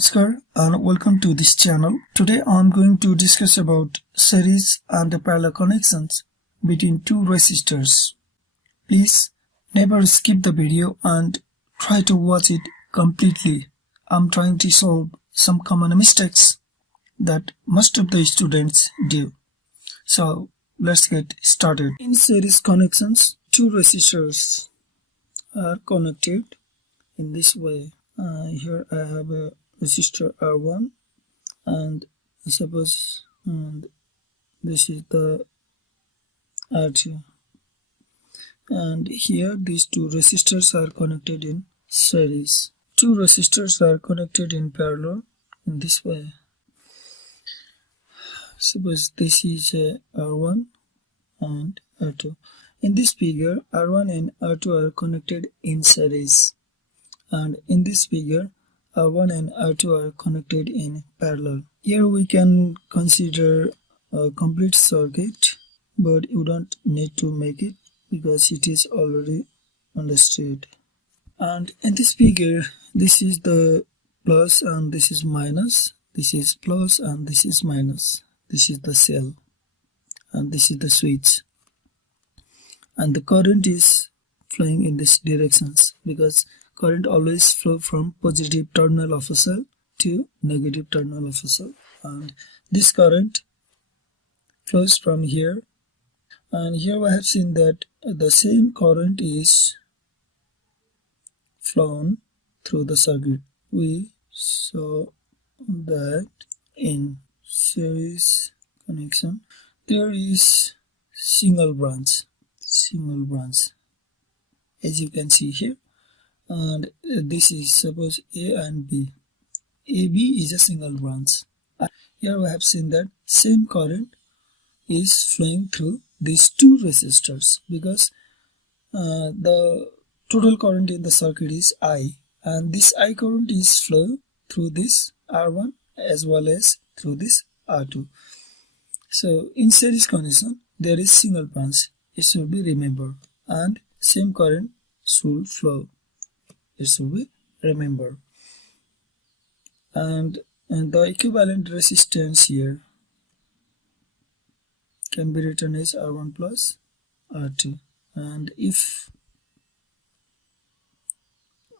Namaskar and welcome to this channel. Today I'm going to discuss about series and parallel connections between two resistors. Please never skip the video and try to watch it completely. I'm trying to solve some common mistakes that most of the students do. So let's get started. In series connections, two resistors are connected in this way. Here I have a resistor R1 and suppose this is the R2, and here these two resistors are connected in series. Two resistors are connected in parallel in this way. Suppose this is a R1 and R2. In this figure, R1 and R2 are connected in series, and in this figure R1 and R2 are connected in parallel. Here we can consider a complete circuit, but you don't need to make it because it is already understood. And in this figure, this is the plus and this is minus. This is plus and this is minus. This is the cell and this is the switch. And the current is flowing in these directions because current always flow from positive terminal of a cell to negative terminal of a cell, and this current flows from here. And here we have seen that the same current is flown through the circuit. We saw that in series connection there is single branch as you can see here, and this is suppose A and B. AB is a single branch. Here we have seen that same current is flowing through these two resistors because the total current in the circuit is I, and this I current is flow through this R1 as well as through this R2. So in series connection there is single branch, it should be remembered, and same current should flow, it should be remembered. And the equivalent resistance here can be written as R1 plus R2, and if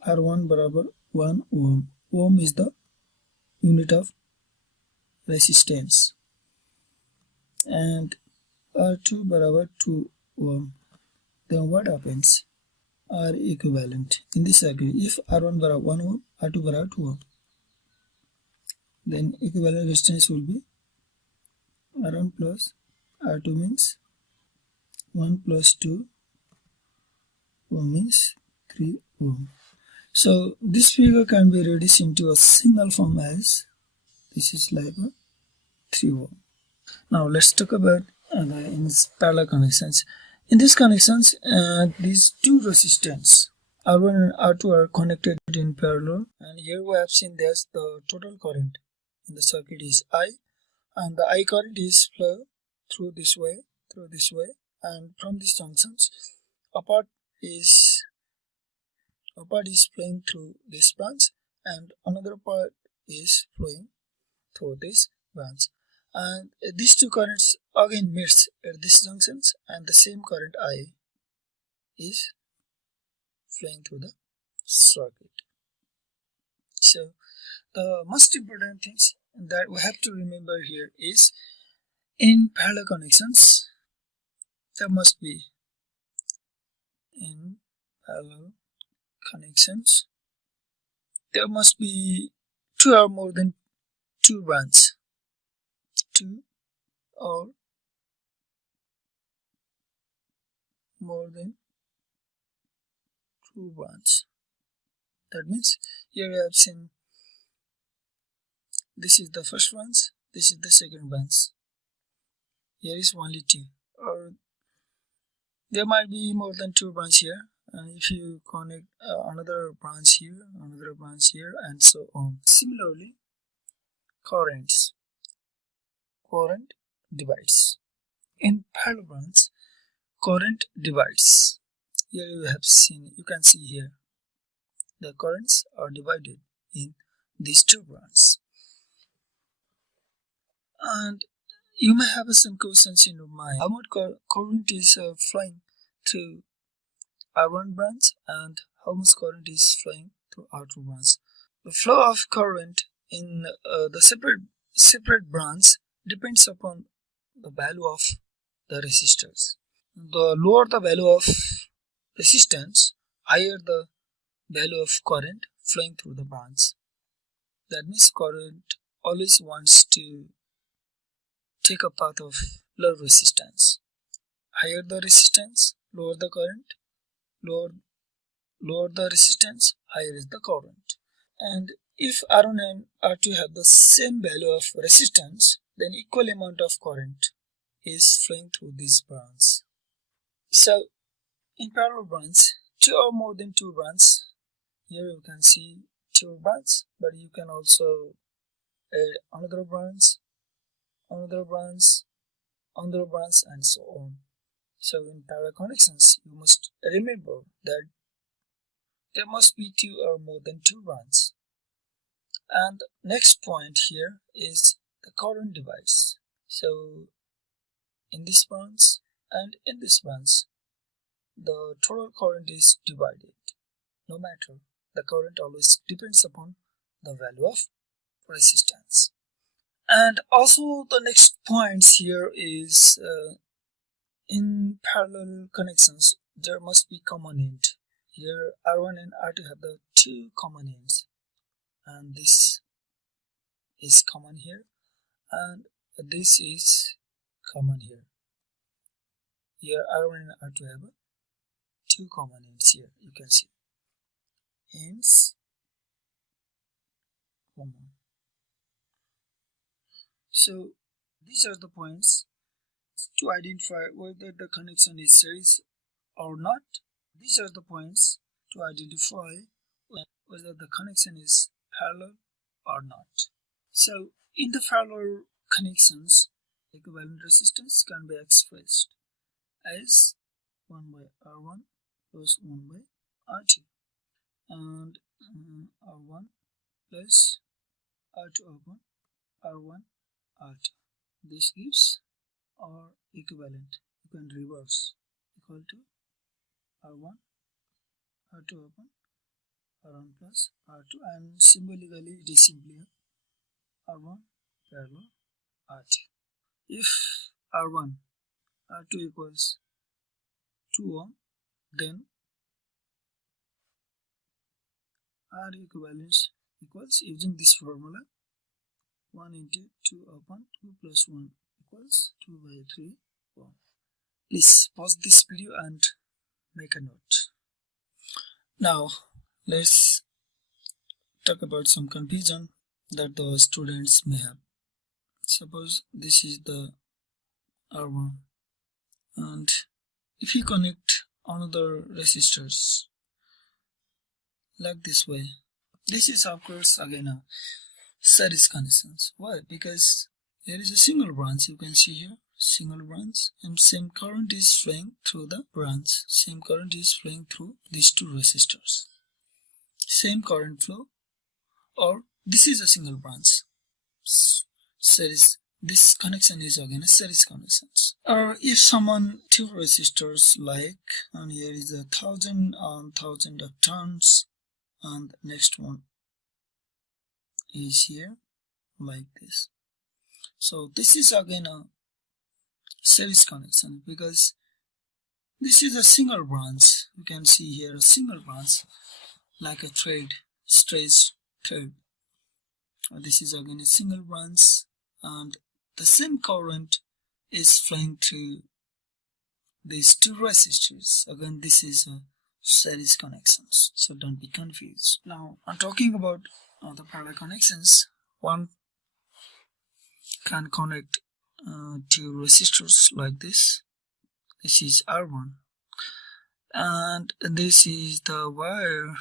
R1 barabar 1 ohm, ohm is the unit of resistance, and R2 barabar 2 ohm, then what happens? Are equivalent in this circuit. If R1 barabar 1 ohm, R2 barabar 2 ohm, then equivalent resistance will be R1 plus R2 means 1 plus 2 ohm means 3 ohm. So this figure can be reduced into a single form as this is like a 3 ohm. Now let's talk about in parallel connections. In these connections, these two resistors R1 and R2 are connected in parallel, and here we have seen that the total current in the circuit is I, and the I current is flow through this way, and from these junctions a part is flowing through this branch and another part is flowing through this branch, and these two currents again meets at these junctions, and the same current I is flowing through the circuit. So the most important things that we have to remember here is in parallel connections there must be two or more than two branches, two or more than two branches. That means here you have seen this is the first branch, this is the second branch. Here is only two, or there might be more than two branches here, and if you connect another branch here, and so on. Similarly, current divides. In parallel branch, current divides. Here you can see here the currents are divided in these two branches. And you may have some questions in your mind. How much current is flowing through R1 branch and how much current is flowing through R2 branch? The flow of current in the separate branch depends upon the value of the resistors. The lower the value of resistance, higher the value of current flowing through the branch. That means current always wants to take a path of low resistance. Higher the resistance, lower the current. Lower the resistance, higher is the current. And if R1 and R2 have the same value of resistance, then equal amount of current is flowing through this branch. So in parallel branch, two or more than two branches. Here you can see two branches, but you can also add another branch, and so on. So in parallel connections, you must remember that there must be two or more than two branches. And next point here is the current device. So in this branch and in this branch, the total current is divided. No matter, the current always depends upon the value of resistance. And also the next points here is in parallel connections there must be common end. Here R1 and R2 have the two common ends, and this is common here and this is common here. Here R1 and R2 have two common ends here, you can see ends common. So these are the points to identify whether the connection is series or not. These are the points to identify whether the connection is parallel or not. So in the parallel connections, equivalent resistance can be expressed as 1 by R1 plus 1 by R2 and R1 plus R2 upon R1 R2. This gives R equivalent. You can reverse equal to R1 R2 upon R1 plus R2, and symbolically it is simply R1 parallel R2. If R1 R2 equals 2 ohm, then R equivalence equals, using this formula, 1 into 2 upon 2 plus 1 equals 2 by 3 ohm. Please pause this video and make a note. Now let's talk about some confusion that the students may have. Suppose this is the R1, and if you connect another resistors like this way, this is of course again a series connections. Why? Because there is a single branch, you can see here, single branch, and same current is flowing through the branch, same current is flowing through these two resistors, same current flow, or this is a single branch series. This connection is again a series connections. Or if someone two resistors like, and here is 1000 and 1000 of turns, and next one is here like this. So this is again a series connection because this is a single branch. You can see here a single branch like a thread, straight thread. This is again a single branch, and the same current is flowing through these two resistors. Again, this is a series connections, so don't be confused. Now I'm talking about the parallel connections. One can connect two resistors like this. This is R1 and this is the wire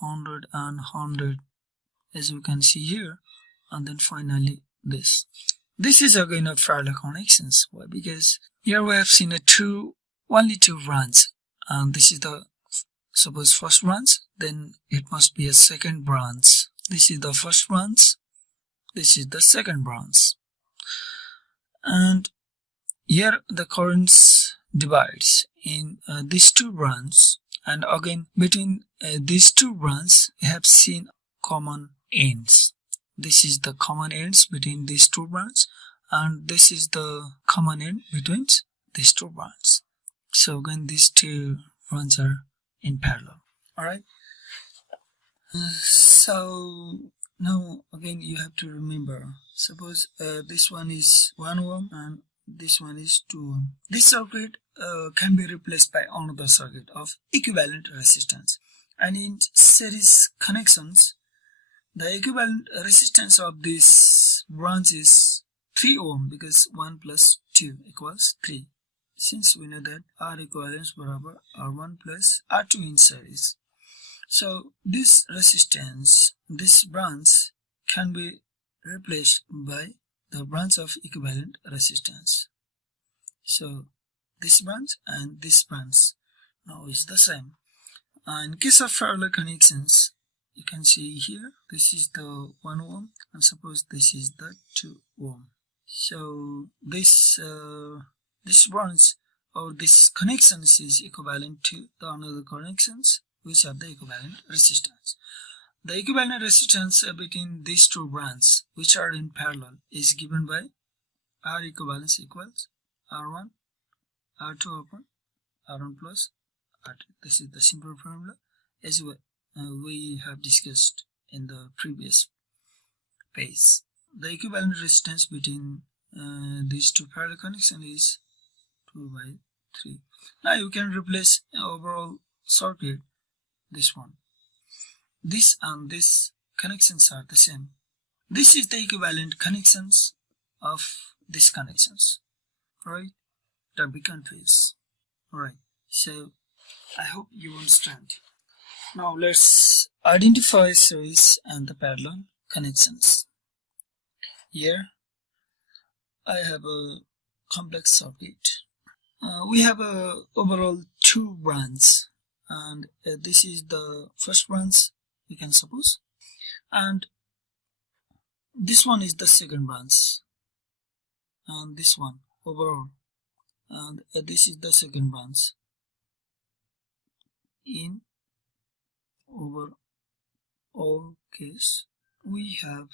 100 and 100, as you can see here, and then finally this is again a parallel connections. Why? Because here we have seen only two branch, and this is the suppose first branch, then it must be a second branch. This is the first branch, this is the second branch, and here the currents divides in these two branches, and again between these two branches we have seen common ends. This is the common ends between these two branches, and this is the common end between these two branches. So again these two branches are in parallel. Alright, so now again you have to remember, suppose this one is 1 ohm and this one is 2 ohm. This circuit can be replaced by another circuit of equivalent resistance, and in series connections the equivalent resistance of this branch is 3 ohm, because 1 plus 2 equals 3, since we know that R equivalence barabar R1 plus R2 in series. So this resistance, this branch can be replaced by the branch of equivalent resistance. So this branch and this branch now is the same. In case of parallel connections, you can see here this is the 1 ohm and suppose this is the 2 ohm. So this branch or this connections is equivalent to the another connections which are the equivalent resistance. The equivalent resistance between these two branches which are in parallel is given by R equivalence equals R1 R2 upon R1 plus R2. This is the simple formula as we have discussed in the previous page. The equivalent resistance between these two parallel connections is 2 by 3. Now you can replace overall circuit this one. This and this connections are the same. This is the equivalent connections of these connections. Right? Don't be confused. Alright, so I hope you understand. Now let's identify series and the parallel connections. Here I have a complex circuit. We have a overall 2 branches, and this is the first branch, we can suppose, and this one is the second branch, and this one overall, and this is the second branch. In overall case we have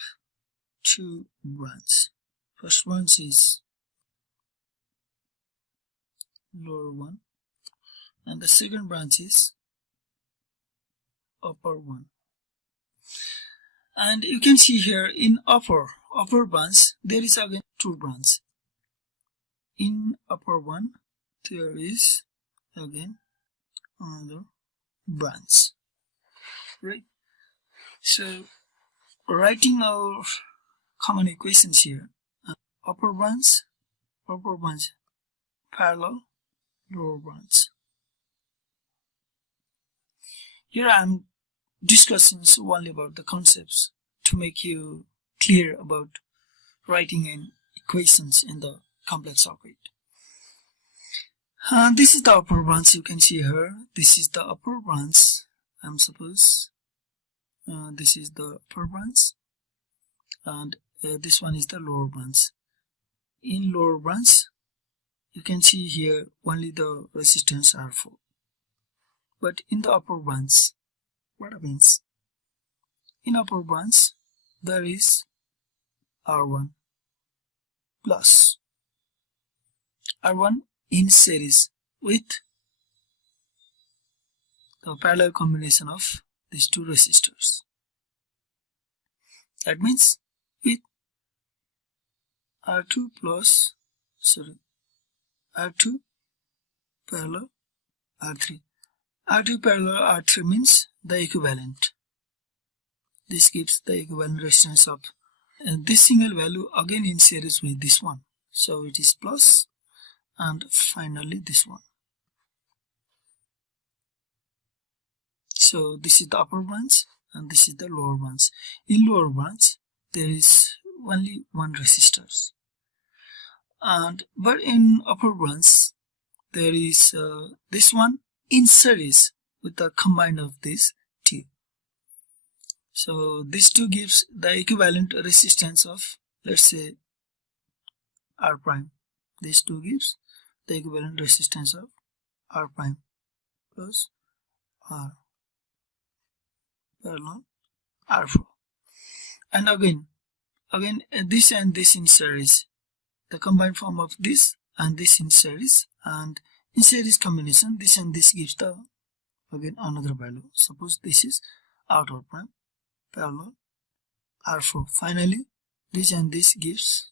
2 branches. First branch is lower one and the second branch is upper one. And you can see here in upper branch there is again 2 branches. In upper one there is again another branch, right? So writing our common equations here, upper branch parallel lower branch. Here I am discussing only about the concepts to make you clear about writing in equations in the complex circuit. This is the upper branch, you can see here. This is the upper branch. Suppose this is the upper branch, and this one is the lower branch. In lower branch, you can see here only the resistance R4. But in the upper branch, what happens? In upper branch, there is R1 plus R1 in series with the parallel combination of these 2 resistors. That means with R2 parallel R3. R2 parallel R3 means the equivalent. This gives the equivalent resistance of this single value again in series with this one. So it is plus, and finally this one. So this is the upper branch and this is the lower branch. In lower branch there is only 1 resistor, but in upper branch there is this one in series with the combine of these 2. So this 2 gives the equivalent resistance of, let's say, R prime. This 2 gives the equivalent resistance of R prime plus R parallel R4. And again this and this in series, the combined form of this and this in series, and in series combination this and this gives the again another value. Suppose this is R prime parallel R4. Finally this and this gives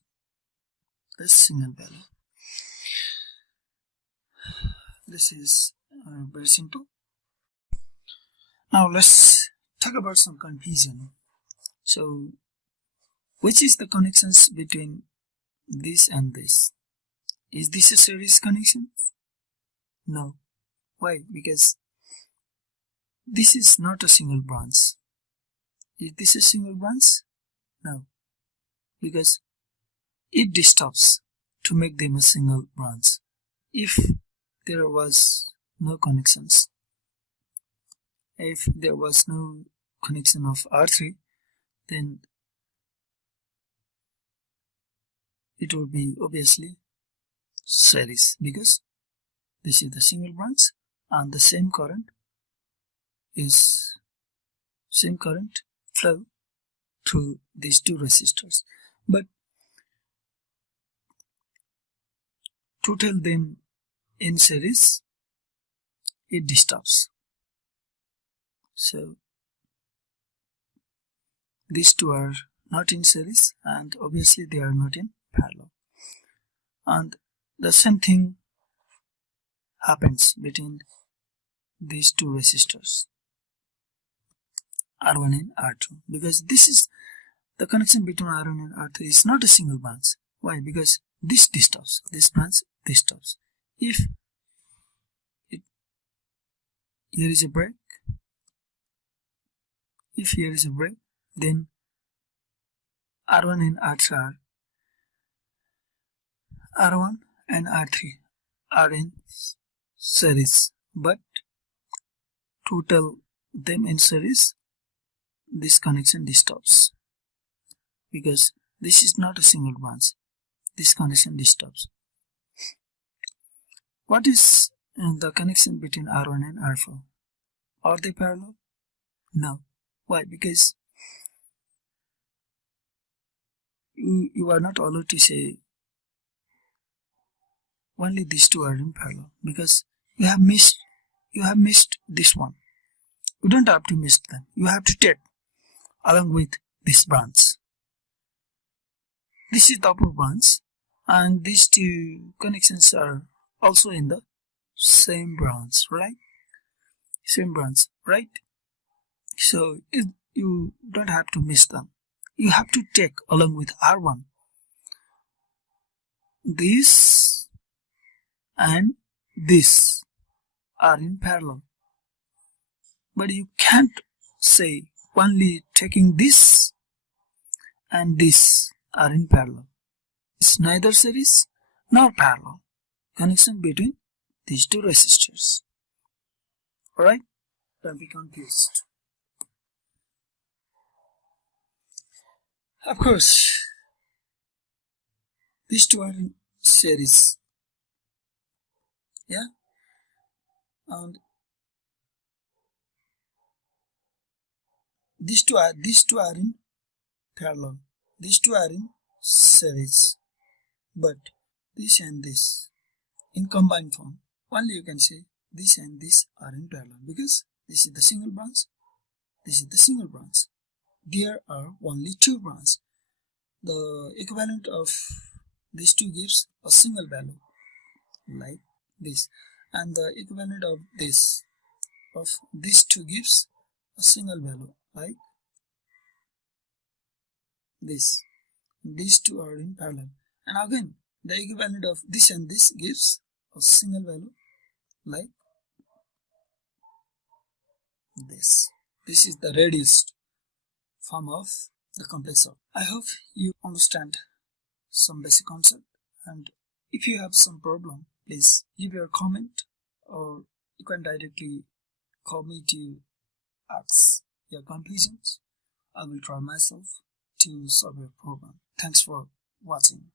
the single value. This is very simple. Now let's talk about some confusion. So which is the connections between this and this? Is this a series connection? No. Why? Because this is not a single branch. Is this a single branch? No. Because it disturbs to make them a single branch. If there was no connections, if there was no connection of R3, then it would be obviously series, because this is the single branch and the same current flow through these 2 resistors. But to tell them in series, it disturbs. So these 2 are not in series and obviously they are not in parallel. And the same thing happens between these 2 resistors, R1 and R2, because this is the connection between R1 and R2 is not a single branch. Why? Because this disturbs, this branch disturbs. If here is a break, then R1 and R3 are in series, but to tell them in series, this connection disturbs, because this is not a single branch. This connection disturbs. What is the connection between R1 and R4? Are they parallel? No. Why? Because you are not allowed to say only these 2 are in parallel, because you have missed this one. You don't have to miss them. You have to take along with this branch. This is the upper branch, and these 2 connections are also in the same branch, right? Same branch, right? So you don't have to miss them. You have to take along with R1 this and this are in parallel, but you can't say only taking this and this are in parallel. It's neither series nor parallel connection between these 2 resistors. Alright? Don't be confused. Of course, these 2 are in series. Yeah? And these two are in parallel. These 2 are in series. But this and this in combined form, only you can say this and this are in parallel, because this is the single branch, this is the single branch. There are only 2 branches. The equivalent of these 2 gives a single value like this, and the equivalent of these 2 gives a single value like this. These 2 are in parallel, and again the equivalent of this and this gives a single value like this. This is the reduced form of the complex circuit. I hope you understand some basic concept, and if you have some problem, please leave your comment, or you can directly call me to ask your confusions. I will try myself to solve your problem. Thanks for watching.